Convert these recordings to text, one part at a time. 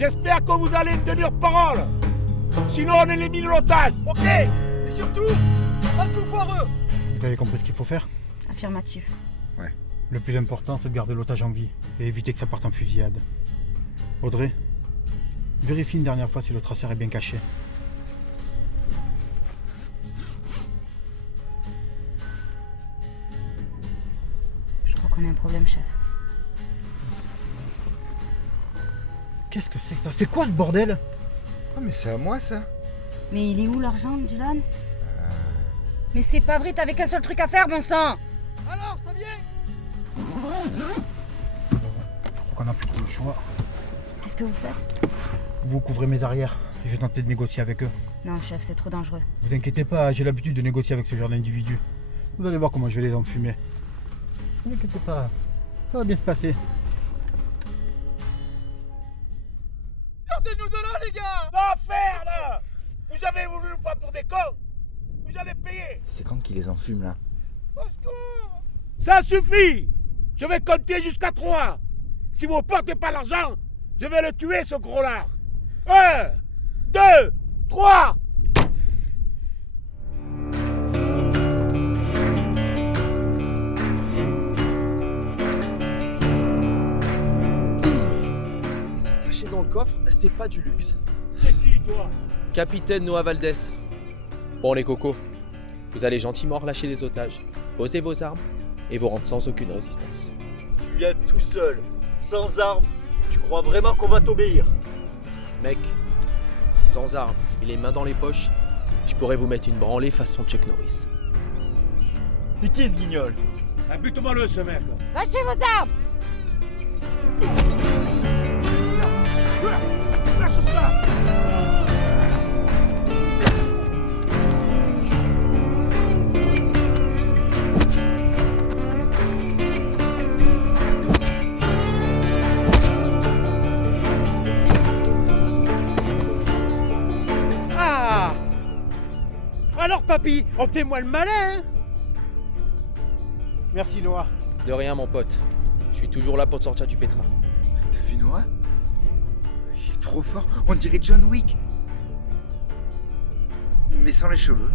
J'espère que vous allez tenir parole. Sinon, on élimine l'otage, ok? Et surtout, pas tout foireux. Vous avez compris ce qu'il faut faire? Affirmatif. Ouais. Le plus important, c'est de garder l'otage en vie et éviter que ça parte en fusillade. Audrey, vérifie une dernière fois si le traceur est bien caché. Je crois qu'on a un problème, chef. Qu'est-ce que c'est que ça? C'est quoi ce bordel? Oh mais c'est à moi ça. Mais il est où l'argent, Dylan? Mais c'est pas vrai, t'avais qu'un seul truc à faire, bon sang! Alors, ça vient? Je crois qu'on n'a plus trop le choix. Qu'est-ce que vous faites? Vous couvrez mes arrières et je vais tenter de négocier avec eux. Non, chef, c'est trop dangereux. Vous inquiétez pas, j'ai l'habitude de négocier avec ce genre d'individus. Vous allez voir comment je vais les enfumer. Ne vous inquiétez pas, ça va bien se passer. Sortez-nous de là, les gars! Non, faire là! Vous avez voulu nous prendre pour des cons? Vous allez payer! C'est quand qu'ils les enfument là? Au secours! Ça suffit! Je vais compter jusqu'à 3. Si vous ne portez pas l'argent, je vais le tuer, ce gros-là. 1, 2, 3! Se cacher dans le coffre, c'est pas du luxe. C'est qui, toi? Capitaine Noah Valdez. Bon les cocos, vous allez gentiment relâcher les otages, poser vos armes et vous rendre sans aucune résistance. Tu viens tout seul, sans armes. Tu crois vraiment qu'on va t'obéir? Mec, sans armes et les mains dans les poches, je pourrais vous mettre une branlée façon Chuck Norris. T'es qui ce guignol? Bute-moi-le, ce mec. Lâchez vos armes! Lâche ça! Ah! Alors, papy, on fait moi le malin, hein? Merci Noah. De rien mon pote, je suis toujours là pour te sortir du pétrin. T'as vu Noah? Il est trop fort, on dirait John Wick. Mais sans les cheveux.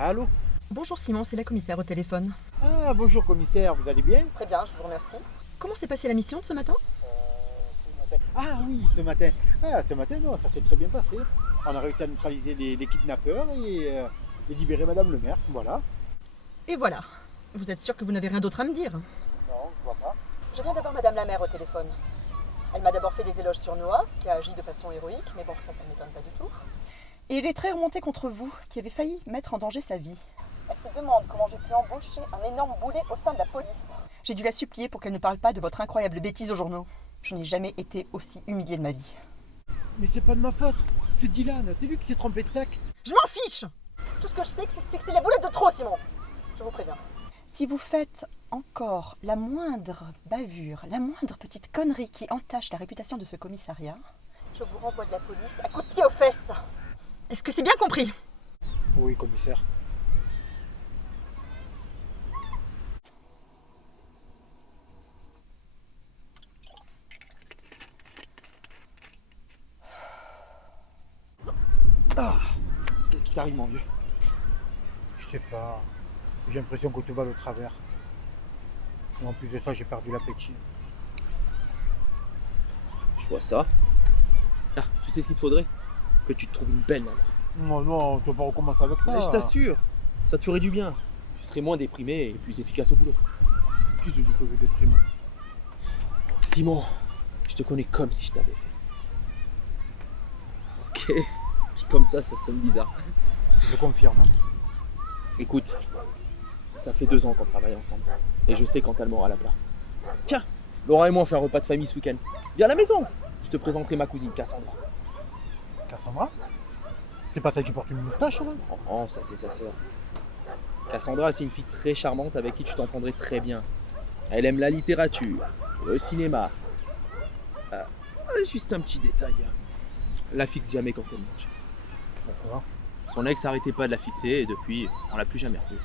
Allô? Bonjour Simon, c'est la commissaire au téléphone. Ah, bonjour commissaire, vous allez bien? Très bien, je vous remercie. Comment s'est passée la mission de ce matin? Ah oui, ce matin. Ah, ce matin, non, ça s'est très bien passé. On a réussi à neutraliser les kidnappeurs et libérer Madame le maire, voilà. Et voilà. Vous êtes sûr que vous n'avez rien d'autre à me dire? Non, je vois pas. Je viens d'avoir Madame la maire au téléphone. Elle m'a d'abord fait des éloges sur Noah, qui a agi de façon héroïque, mais bon, ça ne m'étonne pas du tout. Et il est très remonté contre vous, qui avez failli mettre en danger sa vie. Elle se demande comment j'ai pu embaucher un énorme boulet au sein de la police. J'ai dû la supplier pour qu'elle ne parle pas de votre incroyable bêtise aux journaux. Je n'ai jamais été aussi humiliée de ma vie. Mais c'est pas de ma faute, c'est Dylan, c'est lui qui s'est trompé de sac. Je m'en fiche! Tout ce que je sais, c'est que c'est la boulette de trop, Simon. Je vous préviens. Si vous faites encore la moindre bavure, la moindre petite connerie qui entache la réputation de ce commissariat, je vous renvoie de la police à coups de pied aux fesses. Est-ce que c'est bien compris? Oui, commissaire. Ah! Qu'est-ce qui t'arrive, mon vieux? Je sais pas, j'ai l'impression que tout va de travers. Et en plus de ça, j'ai perdu l'appétit. Je vois ça. Ah, tu sais ce qu'il te faudrait? Que tu te trouves une belle nana. Non, non, tu vas pas recommencer avec ça. Mais je t'assure, ça te ferait du bien. Tu serais moins déprimé et plus efficace au boulot. Qui te dit que je déprime? Simon, je te connais comme si je t'avais fait. Ok, dit comme ça sonne bizarre. Je confirme. Écoute, ça fait 2 ans qu'on travaille ensemble. Et je sais quand t'as le moral à plat. Tiens, Laura et moi on fait un repas de famille ce week-end. Viens à la maison. Je te présenterai ma cousine Cassandra. Cassandra? C'est pas celle qui porte une moustache, là? Oh, oh, ça c'est sa sœur. Cassandra, c'est une fille très charmante avec qui tu t'entendrais très bien. Elle aime la littérature, le cinéma. Juste un petit détail. Elle la fixe jamais quand elle mange. D'accord. Son ex arrêtait pas de la fixer et depuis, on l'a plus jamais revue.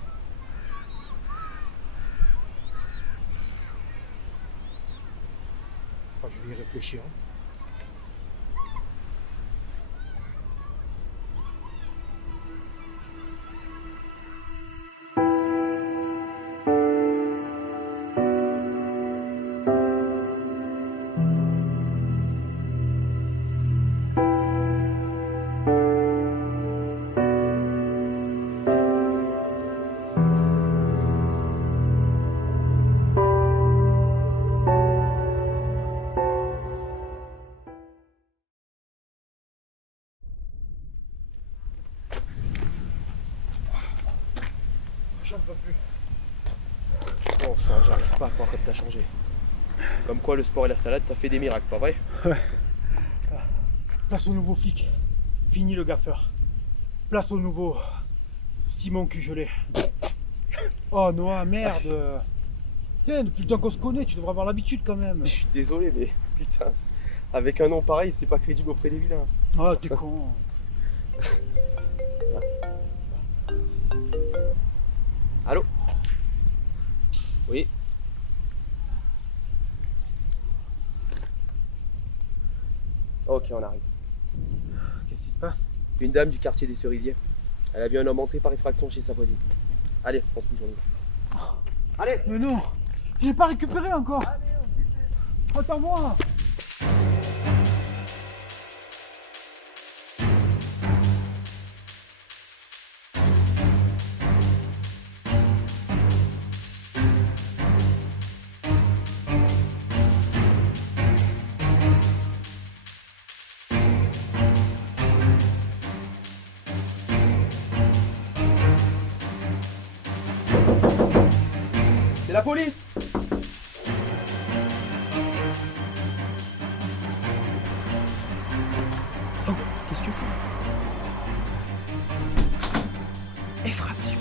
Enfin, je vais y réfléchir. J'en peux plus. Bon sang, j'arrive pas à croire que t'as changé. Comme quoi le sport et la salade, ça fait des miracles, pas vrai? Place au nouveau flic. Fini le gaffeur. Place au nouveau Simon Cugelet. Oh Noah, merde. Tiens, depuis le temps qu'on se connaît, tu devrais avoir l'habitude quand même. Je suis désolé, mais putain, avec un nom pareil, c'est pas crédible auprès des vilains. Ah, t'es con. Allô? Oui? Ok, on arrive. Qu'est-ce qui se passe? Une dame du quartier des Cerisiers. Elle a vu un homme entrer par effraction chez sa voisine. Allez, on se bouge, on y va. Allez! Mais non, j'ai pas récupéré encore. Attends-moi. C'est la police! Oh, qu'est-ce que tu fais? Effraction.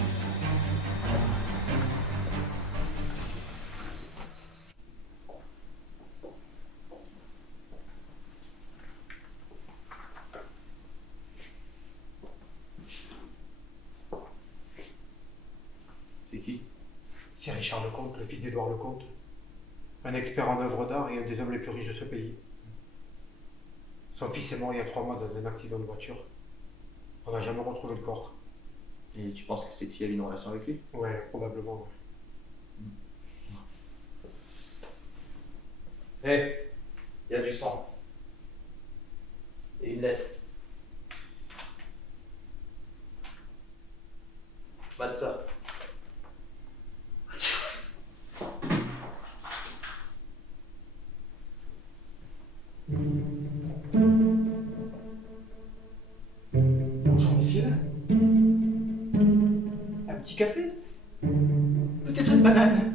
C'est qui? C'est Richard Lecomte, le fils d'Édouard Lecomte. Un expert en œuvres d'art et un des hommes les plus riches de ce pays. Son fils est mort il y a 3 mois dans un accident de voiture. On n'a jamais retrouvé le corps. Et tu penses que cette fille avait une relation avec lui? Ouais, probablement. Hé, il y a du sang. Et une lettre. Pas de ça. Bonjour messieurs. Un petit café? Peut-être une banane?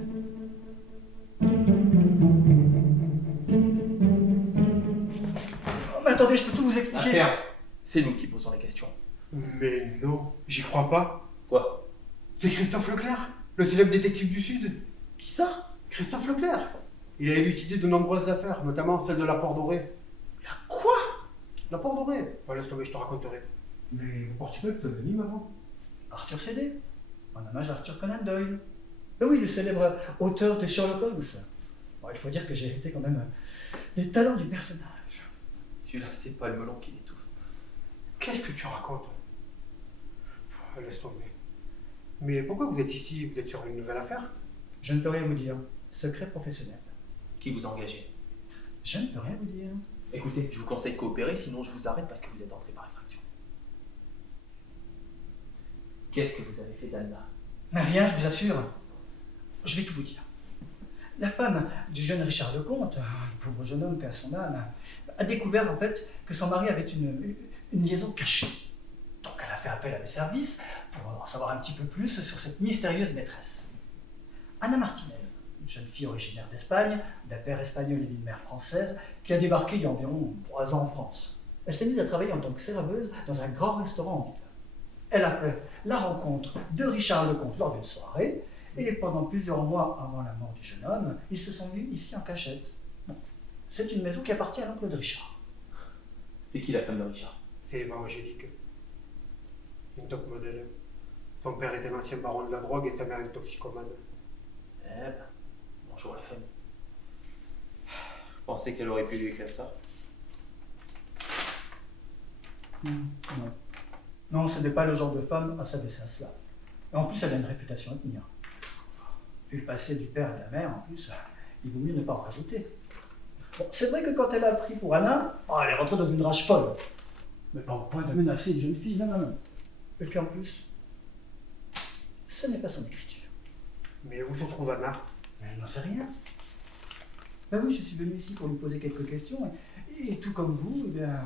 Oh, mais attendez, je peux tout vous expliquer. Affaire, c'est nous qui posons les questions. Mais non, j'y crois pas. Quoi? C'est Christophe Leclerc, le célèbre détective du Sud. Qui ça? Christophe Leclerc. Il a élucidé de nombreuses affaires, notamment celle de la Porte Dorée. La quoi? La Porte Dorée? Ouais, laisse tomber, je te raconterai. Mais vous portiez pas le pseudonyme avant? Arthur C.D. en hommage à Arthur Conan Doyle. Ben oui, le célèbre auteur de Sherlock Holmes. Bon, il faut dire que j'ai hérité quand même des talents du personnage. Celui-là, c'est pas le melon qui l'étouffe. Qu'est-ce que tu racontes? Laisse tomber. Mais pourquoi vous êtes ici? Vous êtes sur une nouvelle affaire? Je ne peux rien vous dire. Secret professionnel. Qui vous a engagé? Je ne peux rien vous dire. Écoutez, je vous conseille de coopérer, sinon je vous arrête parce que vous êtes entré par effraction. Qu'est-ce que vous avez fait d'Anna? Mais rien, je vous assure. Je vais tout vous dire. La femme du jeune Richard Lecomte, le pauvre jeune homme, paix à son âme, a découvert en fait que son mari avait une liaison cachée. Donc elle a fait appel à mes services pour en savoir un petit peu plus sur cette mystérieuse maîtresse. Anna Martinez, une jeune fille originaire d'Espagne, d'un père espagnol et d'une mère française, qui a débarqué il y a environ 3 ans en France. Elle s'est mise à travailler en tant que serveuse dans un grand restaurant en ville. Elle a fait la rencontre de Richard Lecomte lors d'une soirée, et pendant plusieurs mois avant la mort du jeune homme, ils se sont vus ici en cachette. Bon. C'est une maison qui appartient à l'oncle de Richard. C'est qui la femme de Richard? C'est Eva Angélique. Une top modèle. Son père était un ancien baron de la drogue et sa mère une toxicomane. Eh ben, bonjour la famille. Je pensais qu'elle aurait pu lui écrire ça. Non. Non, ce n'est pas le genre de femme à s'abaisser à cela. Et en plus, elle a une réputation à tenir. Vu le passé du père et de la mère, en plus, il vaut mieux ne pas en rajouter. Bon, c'est vrai que quand elle a pris pour Anna, elle est rentrée dans une rage folle. Mais pas au point de menacer une jeune fille, non. Et puis en plus, ce n'est pas son écriture. Mais où se trouve Anna? Mais elle n'en sait rien. Ben oui, je suis venu ici pour lui poser quelques questions, et tout comme vous, eh bien,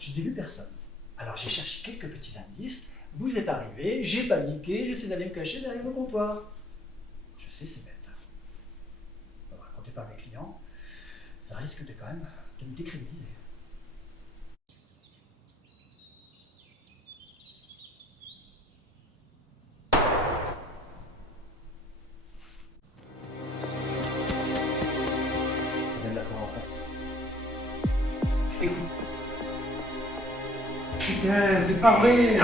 je n'ai vu personne. Alors j'ai cherché quelques petits indices, vous êtes arrivé, j'ai paniqué, je suis allé me cacher derrière le comptoir. Je sais, c'est bête. Ne racontez pas à mes clients, ça risque de quand même de me décrédibiliser. Je viens de la faire en face. Écoute. Putain, c'est pas vrai!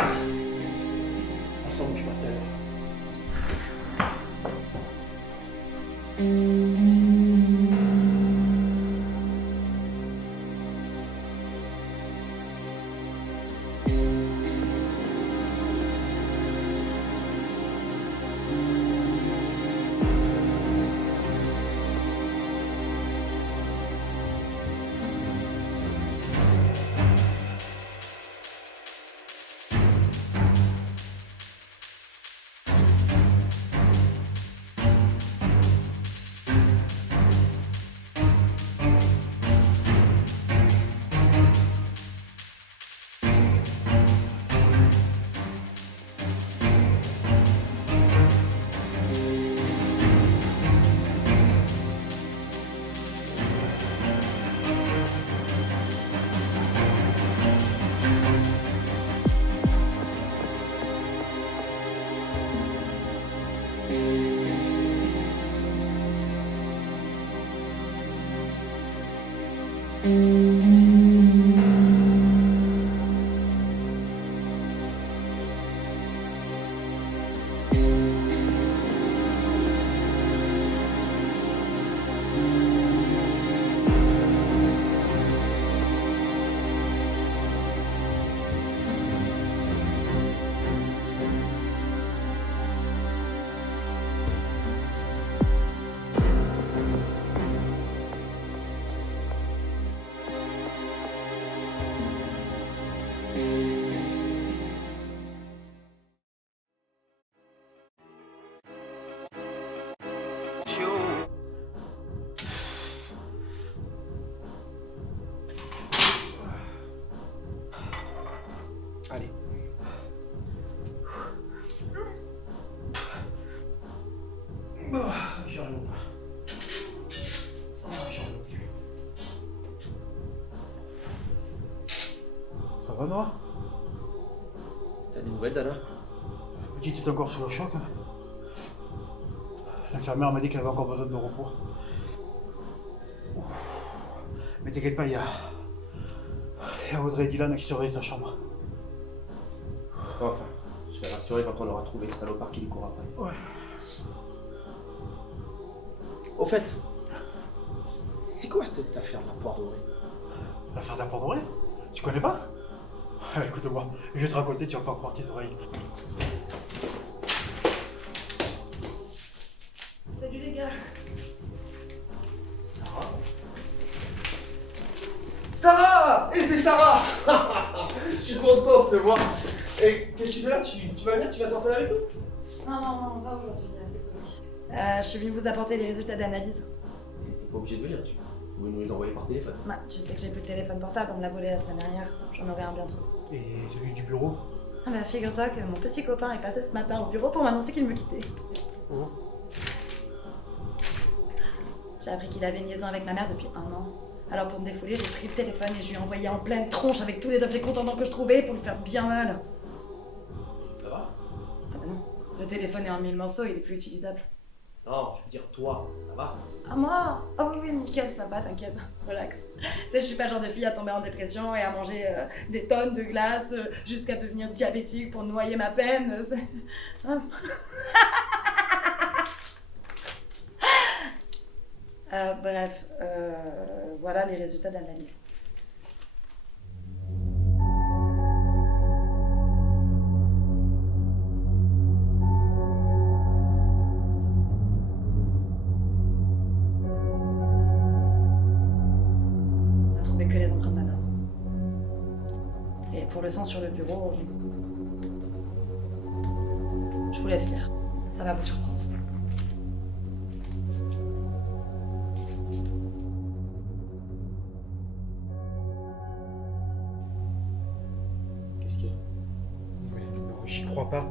On s'en occupera tout à l'heure. Allez. J'y arrive pas. J'y arrive plus. Ça va, Noah? T'as des nouvelles d'Anna? Petite est encore sous le choc. L'infirmière m'a dit qu'elle avait encore besoin de repos. Mais t'inquiète pas, il y a Audrey et Dylan qui surveillent sa chambre. Enfin, je vais rassurer quand on aura trouvé le salopard qui lui court après. Ouais. Au fait, c'est quoi cette affaire de la poire dorée? L'affaire de la porte dorée? Tu connais pas? Écoute-moi, je vais te raconter, tu vas pas croire tes oreilles. Salut les gars. Sarah? Sarah! Et c'est Sarah! Je suis content de te voir. Et qu'est-ce que tu fais là? Tu vas bien? Tu vas t'entraîner avec nous? Non, pas aujourd'hui, désolée. Je suis venue vous apporter les résultats d'analyse. T'es pas obligé de venir, tu pouvais nous les envoyer par téléphone. Bah, tu sais que j'ai plus de téléphone portable, on me l'a volé la semaine dernière. J'en aurai un bientôt. Et celui du bureau? Ah bah figure-toi que mon petit copain est passé ce matin au bureau pour m'annoncer qu'il me quittait. J'ai appris qu'il avait une liaison avec ma mère depuis 1 an. Alors pour me défouler, j'ai pris le téléphone et je lui ai envoyé en pleine tronche avec tous les objets contendants que je trouvais pour lui faire bien mal. Ça va? Ah bah non, le téléphone est en 1000 morceaux, il est plus utilisable. Non, je veux dire toi, ça va? Ah moi? Ah oui, nickel, ça va, t'inquiète, relax. Tu sais, je suis pas le genre de fille à tomber en dépression et à manger des tonnes de glace jusqu'à devenir diabétique pour noyer ma peine. Ah. Bref, voilà les résultats d'analyse. On a trouvé que les empreintes d'Anna. Et pour le sang sur le bureau, je vous laisse lire. Ça va vous surprendre. Qu'est-ce qu'il y a? Non, j'y crois pas.